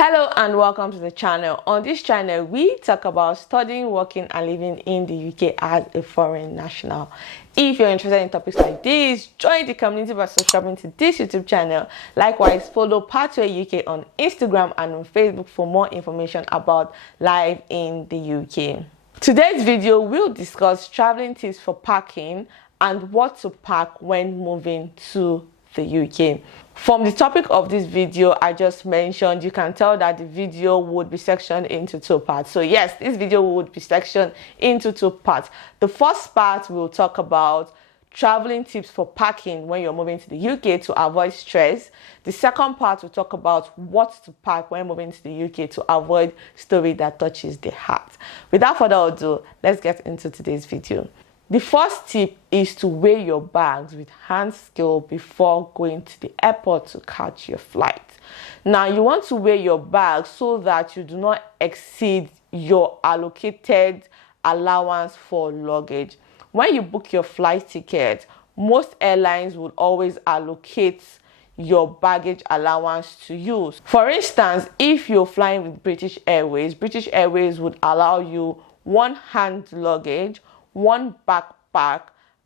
Hello and welcome to the channel. On this channel, we talk about studying, working and living in the UK as a foreign national. If you're interested in topics like this, join the community by subscribing to this YouTube channel. Likewise, follow Pathway UK on Instagram and on Facebook for more information about life in the UK. Today's video will discuss traveling tips for packing and what to pack when moving to the UK. From the topic of this video I just mentioned, you can tell that the video would be sectioned into two parts. So yes, this video would be sectioned into two parts. The first part will talk about traveling tips for packing when you're moving to the UK to avoid stress. The second part will talk about what to pack when moving to the UK to avoid story that touches the heart. Without further ado, let's get into today's video. The first tip is to weigh your bags with hand scale before going to the airport to catch your flight. Now, you want to weigh your bag so that you do not exceed your allocated allowance for luggage. When you book your flight ticket, most airlines would always allocate your baggage allowance to you. For instance, if you're flying with British Airways would allow you one hand luggage, one backpack,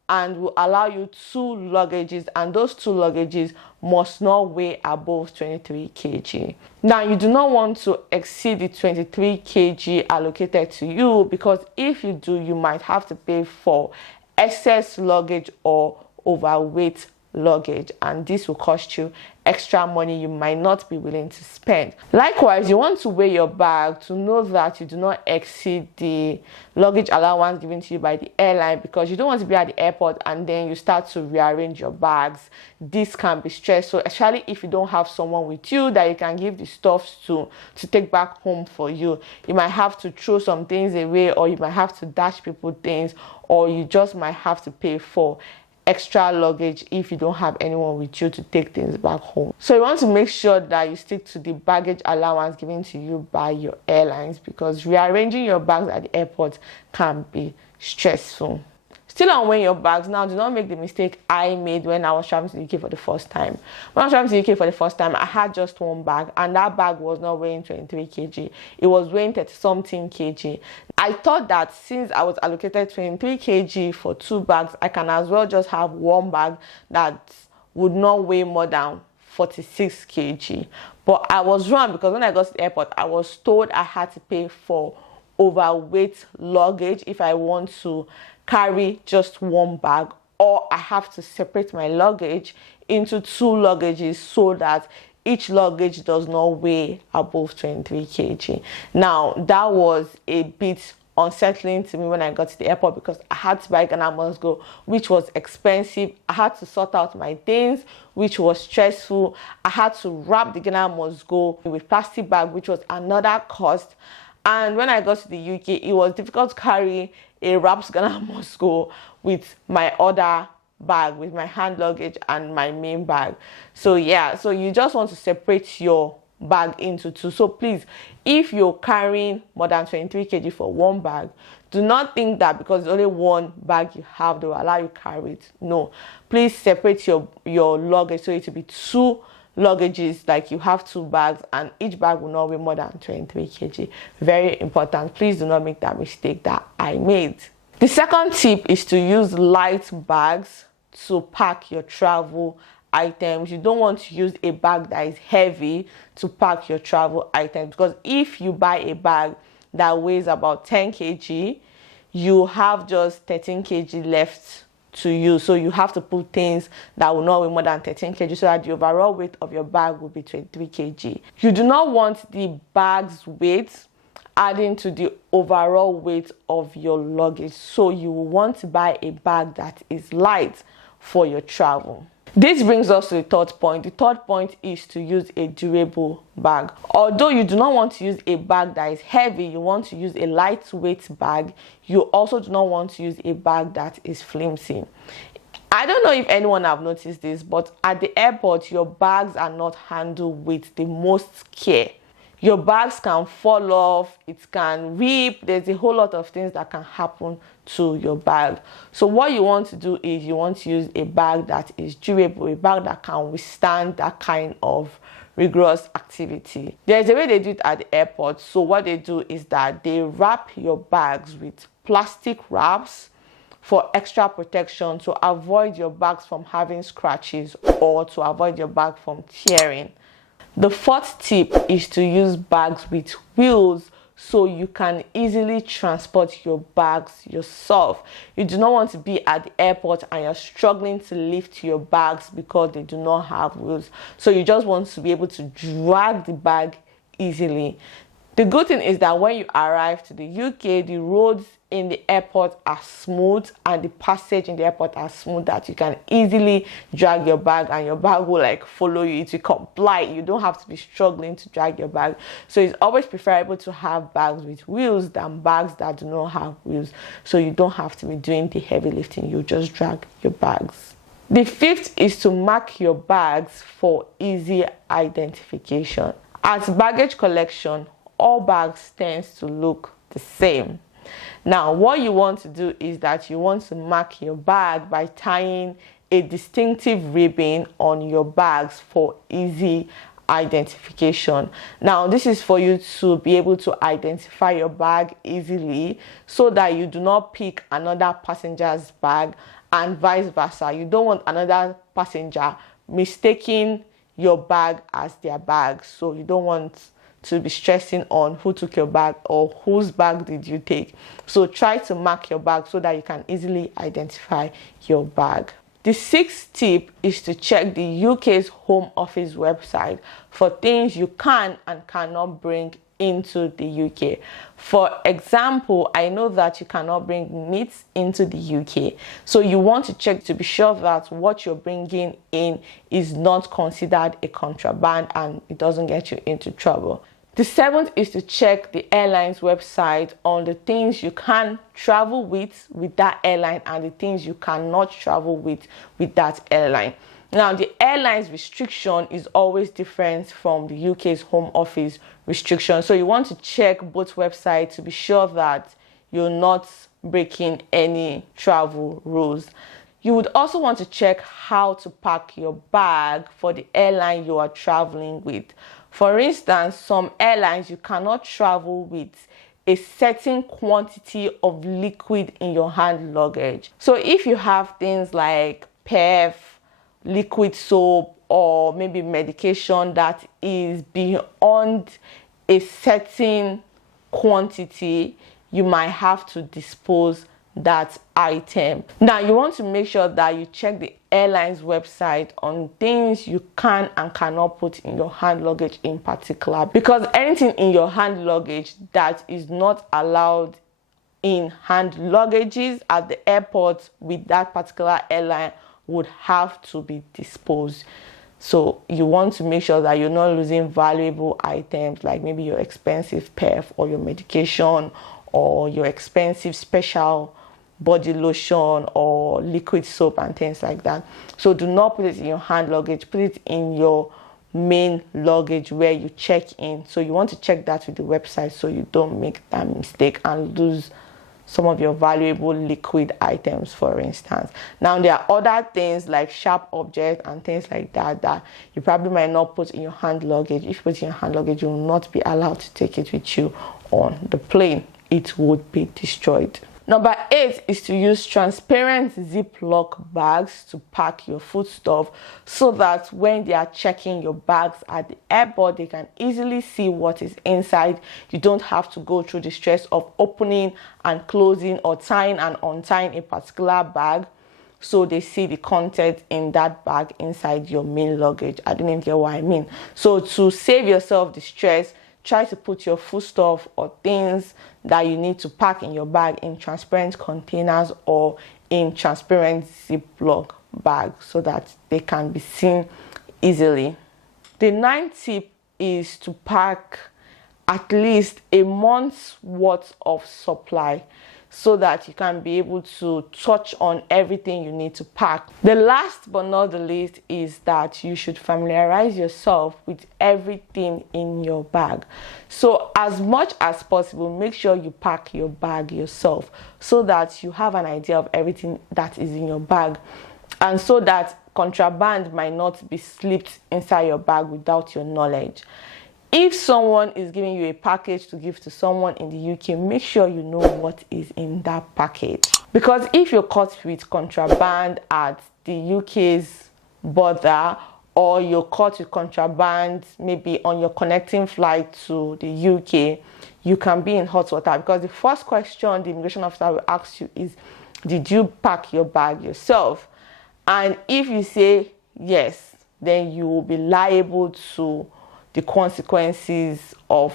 and will allow you two luggages, and those two luggages must not weigh above 23 kg. Now, you do not want to exceed the 23 kg allocated to you, because if you do, you might have to pay for excess luggage or overweight luggage, and this will cost you extra money you might not be willing to spend. Likewise, you want to weigh your bag to know that you do not exceed the luggage allowance given to you by the airline, because you don't want to be at the airport and then you start to rearrange your bags. This can be stressful, especially if you don't have someone with you that you can give the stuff to take back home for you. You might have to throw some things away, or you might have to dash people things, or you just might have to pay for extra luggage if you don't have anyone with you to take things back home. So you want to make sure that you stick to the baggage allowance given to you by your airlines, because rearranging your bags at the airport can be stressful. Still on weighing your bags, now do not make the mistake I made when I was traveling to the UK for the first time. When I was traveling to the UK for the first time, I had just one bag, and that bag was not weighing 23 kg. It was weighing 30 something kg. I thought that since I was allocated 23 kg for two bags, I can as well just have one bag that would not weigh more than 46 kg. But I was wrong, because when I got to the airport, I was told I had to pay for overweight luggage if I want to carry just one bag, or I have to separate my luggage into two luggages so that each luggage does not weigh above 23 kg. Now, that was a bit unsettling to me when I got to the airport, because I had to buy Ghana Must Go, which was expensive. I had to sort out my things, which was stressful. I had to wrap the Ghana Must Go with plastic bag, which was another cost. And when I got to the UK, it was difficult to carry a wrapped Ghana Must Go with my other bag, with my hand luggage and my main bag. So yeah, so you just want to separate your bag into two. So please, if you're carrying more than 23 kg for one bag, do not think that because only one bag you have, they will allow you to carry it. No, please separate your luggage so it will be two luggages, like you have two bags, and each bag will not weigh more than 23 kg. Very important. Please do not make that mistake that I made. The second tip is to use light bags to pack your travel items. You don't want to use a bag that is heavy to pack your travel items, because if you buy a bag that weighs about 10 kg, you have just 13 kg left to use. So you have to put things that will not weigh more than 13 kg so that the overall weight of your bag will be 23 kg. You do not want the bag's weight adding to the overall weight of your luggage, so you will want to buy a bag that is light for your travel. This brings us to the third point. The third point is to use a durable bag. Although you do not want to use a bag that is heavy, you want to use a lightweight bag. You also do not want to use a bag that is flimsy. I don't know if anyone have noticed this, but at the airport, your bags are not handled with the most care. Your bags can fall off, it can rip, there's a whole lot of things that can happen to your bag. So what you want to do is you want to use a bag that is durable, a bag that can withstand that kind of rigorous activity. There's a way they do it at the airport. So what they do is that they wrap your bags with plastic wraps for extra protection to avoid your bags from having scratches or to avoid your bag from tearing. The fourth tip is to use bags with wheels so you can easily transport your bags yourself. You do not want to be at the airport and you're struggling to lift your bags because they do not have wheels. So you just want to be able to drag the bag easily. The good thing is that when you arrive to the UK, the roads in the airport are smooth and the passage in the airport are smooth, that you can easily drag your bag and your bag will like follow you. It will comply. You don't have to be struggling to drag your bag. So it's always preferable to have bags with wheels than bags that do not have wheels. So you don't have to be doing the heavy lifting. You just drag your bags. The fifth is to mark your bags for easy identification. At baggage collection, all bags tends to look the same. Now, what you want to do is that you want to mark your bag by tying a distinctive ribbon on your bags for easy identification. Now, this is for you to be able to identify your bag easily so that you do not pick another passenger's bag and vice versa. You don't want another passenger mistaking your bag as their bag. So you don't want to be stressing on who took your bag or whose bag did you take. So try to mark your bag so that you can easily identify your bag. The sixth tip is to check the UK's Home Office website for things you can and cannot bring into the UK. For example, I know that you cannot bring meat into the UK. So you want to check to be sure that what you're bringing in is not considered a contraband and it doesn't get you into trouble. The seventh is to check the airline's website on the things you can travel with that airline and the things you cannot travel with that airline. Now, the airline's restriction is always different from the UK's Home Office restriction. So you want to check both websites to be sure that you're not breaking any travel rules. You would also want to check how to pack your bag for the airline you are traveling with. For instance, some airlines you cannot travel with a certain quantity of liquid in your hand luggage. So if you have things like perf, liquid soap, or maybe medication that is beyond a certain quantity, you might have to dispose that item. Now, you want to make sure that you check the airline's website on things you can and cannot put in your hand luggage in particular, because anything in your hand luggage that is not allowed in hand luggages at the airport with that particular airline would have to be disposed. So you want to make sure that you're not losing valuable items like maybe your expensive perf or your medication or your expensive special body lotion or liquid soap and things like that. So do not put it in your hand luggage, put it in your main luggage where you check in. So you want to check that with the website so you don't make that mistake and lose some of your valuable liquid items, for instance. Now, there are other things like sharp objects and things like that that you probably might not put in your hand luggage. If you put it in your hand luggage, you will not be allowed to take it with you on the plane. It would be destroyed. Number 8 is to use transparent Ziploc bags to pack your foodstuff so that when they are checking your bags at the airport, they can easily see what is inside. You don't have to go through the stress of opening and closing or tying and untying a particular bag. So they see the content in that bag inside your main luggage. I don't even get what I mean. So to save yourself the stress, try to put your foodstuff or things that you need to pack in your bag in transparent containers or in transparent Ziploc bags so that they can be seen easily. The 9th tip is to pack at least a month's worth of supply so that you can be able to touch on everything you need to pack. The last but not the least is that you should familiarize yourself with everything in your bag. So as much as possible, make sure you pack your bag yourself so that you have an idea of everything that is in your bag, and so that contraband might not be slipped inside your bag without your knowledge. If someone is giving you a package to give to someone in the UK, make sure you know what is in that package. Because if you're caught with contraband at the UK's border, or you're caught with contraband maybe on your connecting flight to the UK, you can be in hot water, because the first question the immigration officer will ask you is, did you pack your bag yourself? And if you say yes, then you will be liable to the consequences of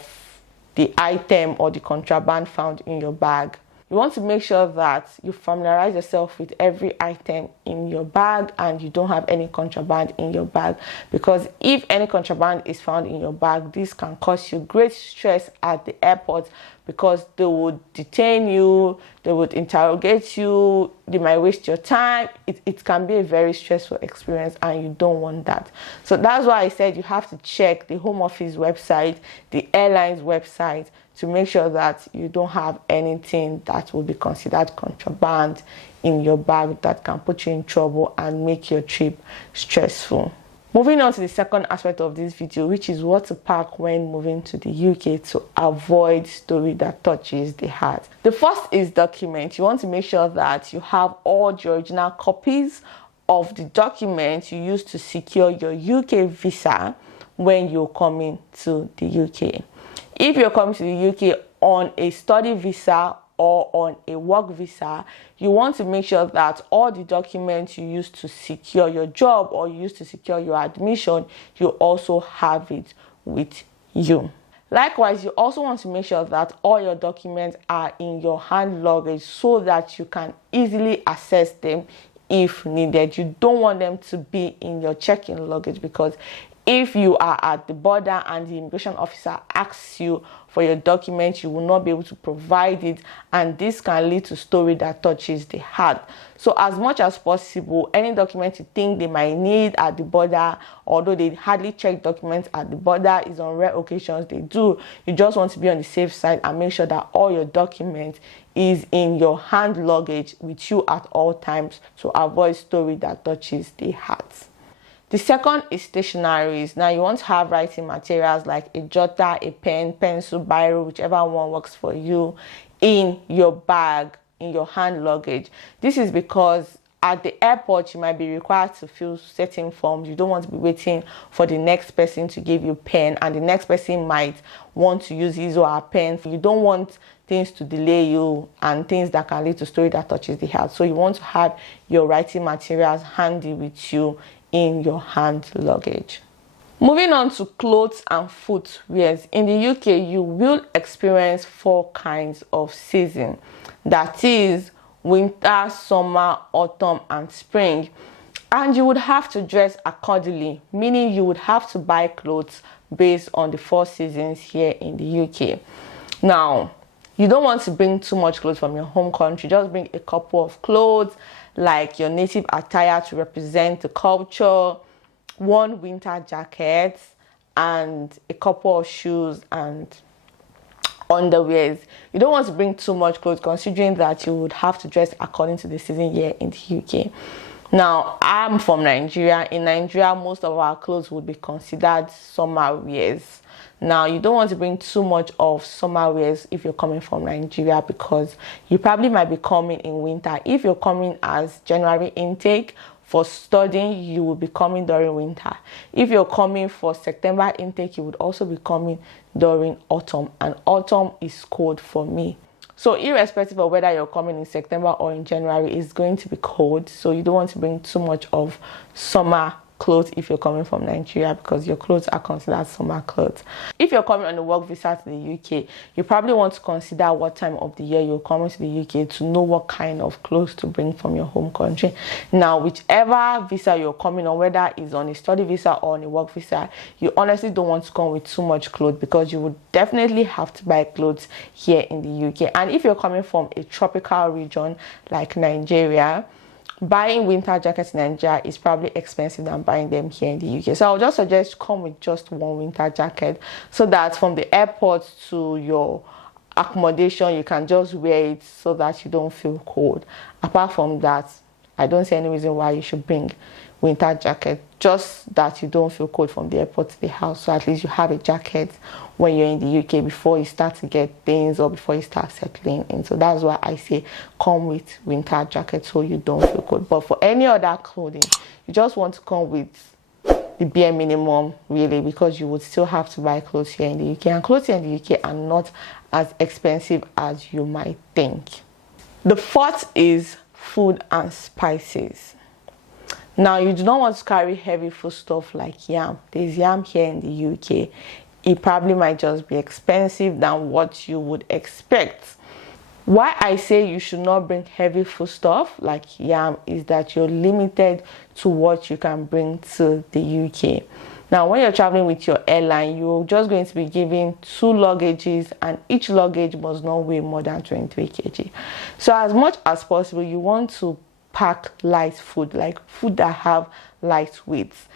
the item or the contraband found in your bag. You want to make sure that you familiarize yourself with every item in your bag and you don't have any contraband in your bag, because if any contraband is found in your bag, this can cause you great stress at the airport, because they would detain you, they would interrogate you, they might waste your time. It can be a very stressful experience and you don't want that. So that's why I said you have to check the Home Office website, the airline's website, to make sure that you don't have anything that will be considered contraband in your bag that can put you in trouble and make your trip stressful. Moving on to the second aspect of this video, which is what to pack when moving to the UK to avoid story that touches the heart. The first is documents. You want to make sure that you have all the original copies of the document you used to secure your UK visa when you're coming to the UK. If you're coming to the UK on a study visa or on a work visa, you want to make sure that all the documents you used to secure your job or you used to secure your admission, you also have it with you. Likewise, you also want to make sure that all your documents are in your hand luggage so that you can easily access them if needed. You don't want them to be in your check-in luggage, because if you are at the border and the immigration officer asks you for your documents, you will not be able to provide it, and this can lead to story that touches the heart. So as much as possible, any document you think they might need at the border, although they hardly check documents at the border, is on rare occasions they do, you just want to be on the safe side and make sure that all your documents is in your hand luggage with you at all times to avoid story that touches the heart. The second is stationaries. Now you want to have writing materials like a jotter, a pen, pencil, biro, whichever one works for you, in your bag, in your hand luggage. This is because at the airport you might be required to fill certain forms. You don't want to be waiting for the next person to give you pen, and the next person might want to use his or her pen. You don't want things to delay you and things that can lead to story that touches the heart. So you want to have your writing materials handy with you in your hand luggage. Moving on to clothes and footwear. In the UK, you will experience 4 kinds of season. That is winter, summer, autumn, and spring. And you would have to dress accordingly, meaning you would have to buy clothes based on the 4 seasons here in the UK. Now, you don't want to bring too much clothes from your home country. Just bring a couple of clothes, like your native attire to represent the culture, 1 winter jacket, and a couple of shoes and underwears. You don't want to bring too much clothes, considering that you would have to dress according to the season here in the UK. Now, I'm from Nigeria. In Nigeria, most of our clothes would be considered summer wears. Now, you don't want to bring too much of summer wears if you're coming from Nigeria, because you probably might be coming in winter. If you're coming as January intake for studying, you will be coming during winter. If you're coming for September intake, you would also be coming during autumn, and autumn is cold for me. So irrespective of whether you're coming in September or in January, it's going to be cold. So you don't want to bring too much of summer clothes if you're coming from Nigeria, because your clothes are considered summer clothes. If you're coming on a work visa to the UK, you probably want to consider what time of the year you're coming to the UK to know what kind of clothes to bring from your home country. Now, whichever visa you're coming on, whether it's on a study visa or on a work visa, you honestly don't want to come with too much clothes, because you would definitely have to buy clothes here in the UK. And if you're coming from a tropical region like Nigeria, buying winter jackets in Nigeria is probably expensive than buying them here in the UK. So I would just suggest come with just 1 winter jacket, so that from the airport to your accommodation, you can just wear it so that you don't feel cold. Apart from that, I don't see any reason why you should bring winter jacket, just that you don't feel cold from the airport to the house. So at least you have a jacket when you're in the UK before you start to get things or before you start settling in. So that's why I say come with winter jacket so you don't feel cold. But for any other clothing, you just want to come with the bare minimum, really, because you would still have to buy clothes here in the UK, and clothes here in the UK are not as expensive as you might think. The fourth is food and spices. Now, you do not want to carry heavy food stuff like yam. There's yam here in the UK. It probably might just be expensive than what you would expect. Why I say you should not bring heavy food stuff like yam is that you're limited to what you can bring to the UK. Now, when you're traveling with your airline, you're just going to be given 2 luggages, and each luggage must not weigh more than 23 kg. So as much as possible, you want to pack light food, like food that have light weights,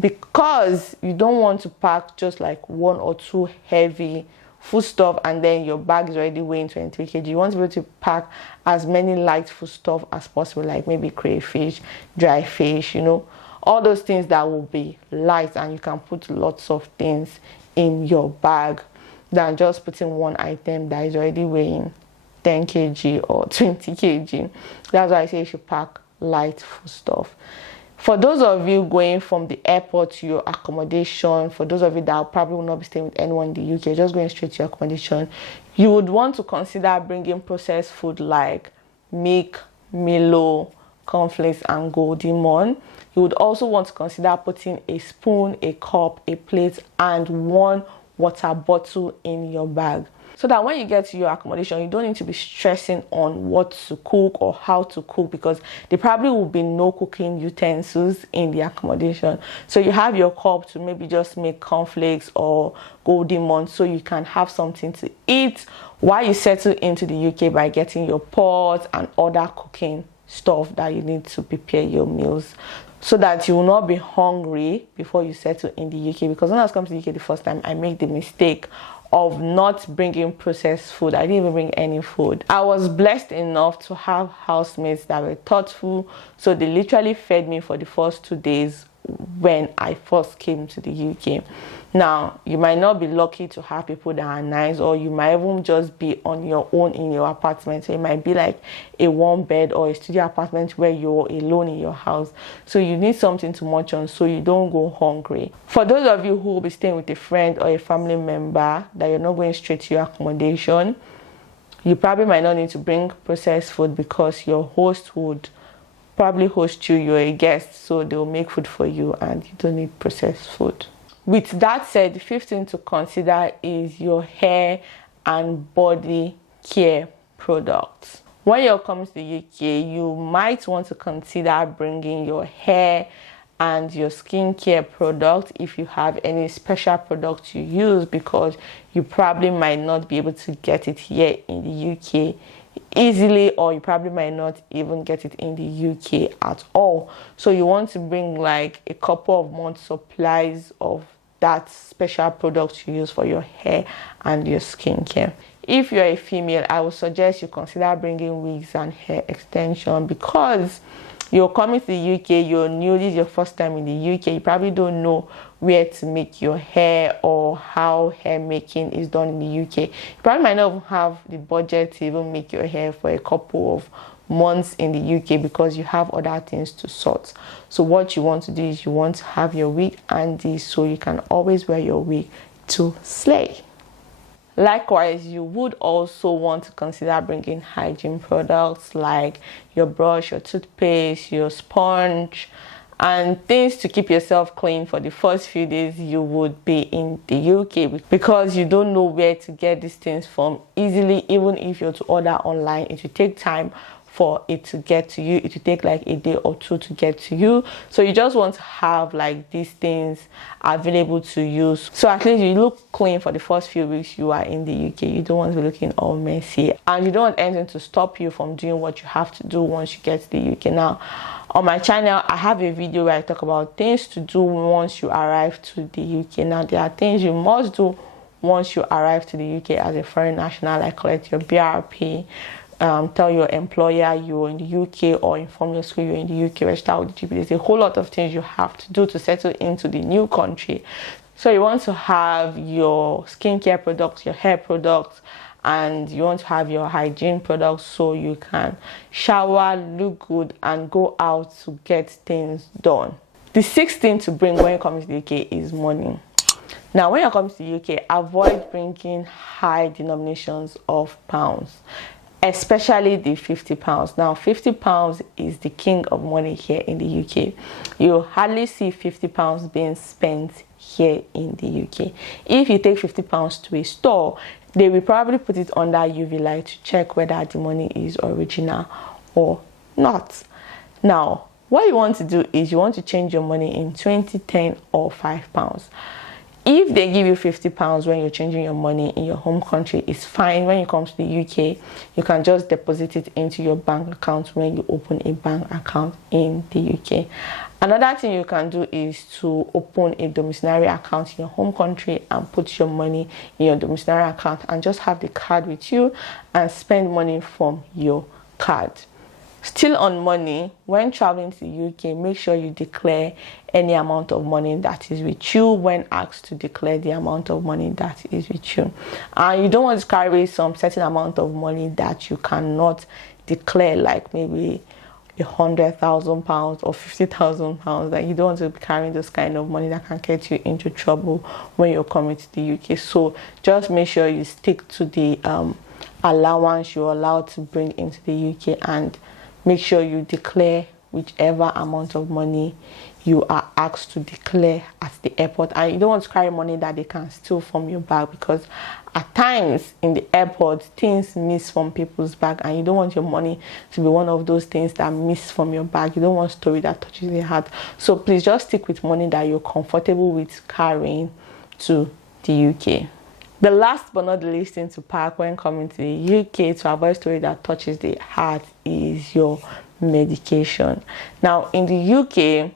because you don't want to pack just like 1 or 2 heavy food stuff and then your bag is already weighing 23 kg. You want to be able to pack as many light food stuff as possible, like maybe crayfish, dry fish, you know, all those things that will be light, and you can put lots of things in your bag than just putting one item that is already weighing 10 kg or 20 kg. That's why I say you should pack light food stuff. For those of you going from the airport to your accommodation, for those of you that probably will not be staying with anyone in the UK, just going straight to your accommodation, you would want to consider bringing processed food like milk, Milo, cornflakes, and Golden Morn. You would also want to consider putting a spoon, a cup, a plate, and 1 water bottle in your bag, so that when you get to your accommodation, you don't need to be stressing on what to cook or how to cook, because there probably will be no cooking utensils in the accommodation. So you have your cup to maybe just make cornflakes or Golden Morn, so you can have something to eat while you settle into the UK by getting your pots and other cooking stuff that you need to prepare your meals, so that you will not be hungry before you settle in the UK. Because when I was coming to the UK the first time, I made the mistake of not bringing processed food. I didn't even bring any food. I was blessed enough to have housemates that were thoughtful, so they literally fed me for the first 2 days when I first came to the UK. Now, you might not be lucky to have people that are nice, or you might even just be on your own in your apartment. So it might be like a 1-bed or a studio apartment where you're alone in your house. So you need something to munch on so you don't go hungry. For those of you who will be staying with a friend or a family member that you're not going straight to your accommodation, you probably might not need to bring processed food, because your host would probably host you, you're a guest, so they'll make food for you and you don't need processed food. With that said, the 5th thing to consider is your hair and body care products. When you're coming to the UK, you might want to consider bringing your hair and your skincare product if you have any special products you use, because you probably might not be able to get it here in the UK easily, or you probably might not even get it in the UK at all. So you want to bring like a couple of months supplies of that special product you use for your hair and your skincare. If you're a female, I would suggest you consider bringing wigs and hair extension, because you're coming to the UK, you're new, this is your first time in the UK, you probably don't know where to make your hair or how hair making is done in the UK. You probably might not have the budget to even make your hair for a couple of months in the UK, because you have other things to sort. So what you want to do is you want to have your wig handy, so you can always wear your wig to slay. Likewise, you would also want to consider bringing hygiene products like your brush, your toothpaste, your sponge, and things to keep yourself clean for the first few days you would be in the UK, because you don't know where to get these things from easily. Even if you're to order online, it will take time for it to get to you. It will take like a day or 2 to get to you. So you just want to have like these things available to use, so at least you look clean for the first few weeks you are in the UK. You don't want to be looking all messy, and you don't want anything to stop you from doing what you have to do once you get to the UK. Now, on my channel, I have a video where I talk about things to do once you arrive to the UK. Now, there are things you must do once you arrive to the UK as a foreign national, like collect your BRP, tell your employer you're in the UK, or inform your school you're in the UK, register with the GP. There's a whole lot of things you have to do to settle into the new country. So you want to have your skincare products, your hair products, and you want to have your hygiene products so you can shower, look good, and go out to get things done. The sixth thing to bring when you come to the UK is money. Now, when you come to the UK, avoid bringing high denominations of pounds, especially the £50. Now, £50 is the king of money here in the UK. You hardly see £50 being spent here in the UK. If you take £50 to a store, they will probably put it under UV light to check whether the money is original or not. Now, what you want to do is you want to change your money in 20, 10, or £5. If they give you £50 when you're changing your money in your home country, it's fine. When you come to the UK, you can just deposit it into your bank account when you open a bank account in the UK. Another thing you can do is to open a domiciliary account in your home country and put your money in your domiciliary account and just have the card with you and spend money from your card. Still on money, when traveling to the UK, make sure you declare any amount of money that is with you when asked to declare the amount of money that is with you. And you don't want to carry some certain amount of money that you cannot declare, like maybe £100,000 or £50,000. Like, you don't want to be carrying this kind of money that can get you into trouble when you're coming to the UK. So just make sure you stick to the allowance you're allowed to bring into the UK, and make sure you declare whichever amount of money you are asked to declare at the airport. And you don't want to carry money that they can steal from your bag, because at times in the airport things miss from people's bag, and you don't want your money to be one of those things that miss from your bag. You don't want a story that touches your heart. So please just stick with money that you're comfortable with carrying to the UK. The last but not the least thing to pack when coming to the UK to avoid story that touches the heart is your medication. Now, in the UK,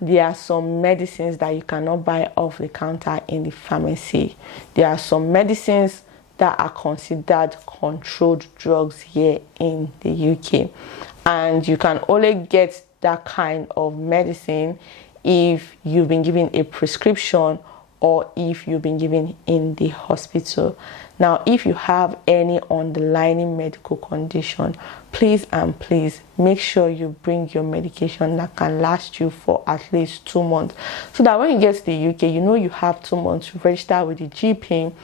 there are some medicines that you cannot buy off the counter in the pharmacy. There are some medicines that are considered controlled drugs here in the UK, and you can only get that kind of medicine if you've been given a prescription or if you've been given in the hospital. Now, if you have any underlying medical condition, please make sure you bring your medication that can last you for at least 2 months, so that when you get to the UK, you know you have 2 months to register with the GP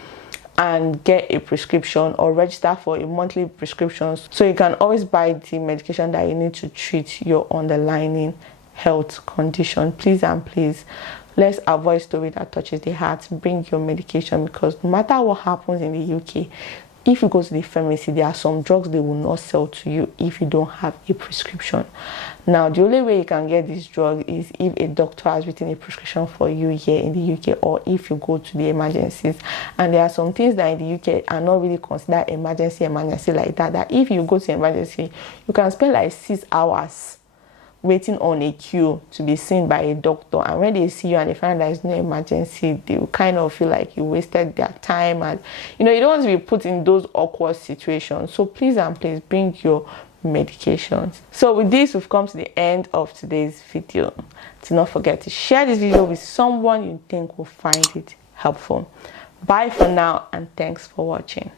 and get a prescription, or register for a monthly prescription, so you can always buy the medication that you need to treat your underlying health condition. Please, let's avoid story that touches the heart. Bring your medication, because no matter what happens in the UK, if you go to the pharmacy, there are some drugs they will not sell to you if you don't have a prescription. Now, the only way you can get this drug is if a doctor has written a prescription for you here in the UK, or if you go to the emergencies. And there are some things that in the UK are not really considered emergency like that if you go to emergency, you can spend like 6 hours waiting on a queue to be seen by a doctor, and when they see you and they find there's no emergency, they will kind of feel like you wasted their time, and you don't want to be put in those awkward situations. So please bring your medications. So with this, we've come to the end of today's video. Do not forget to share this video with someone you think will find it helpful. Bye for now, and thanks for watching.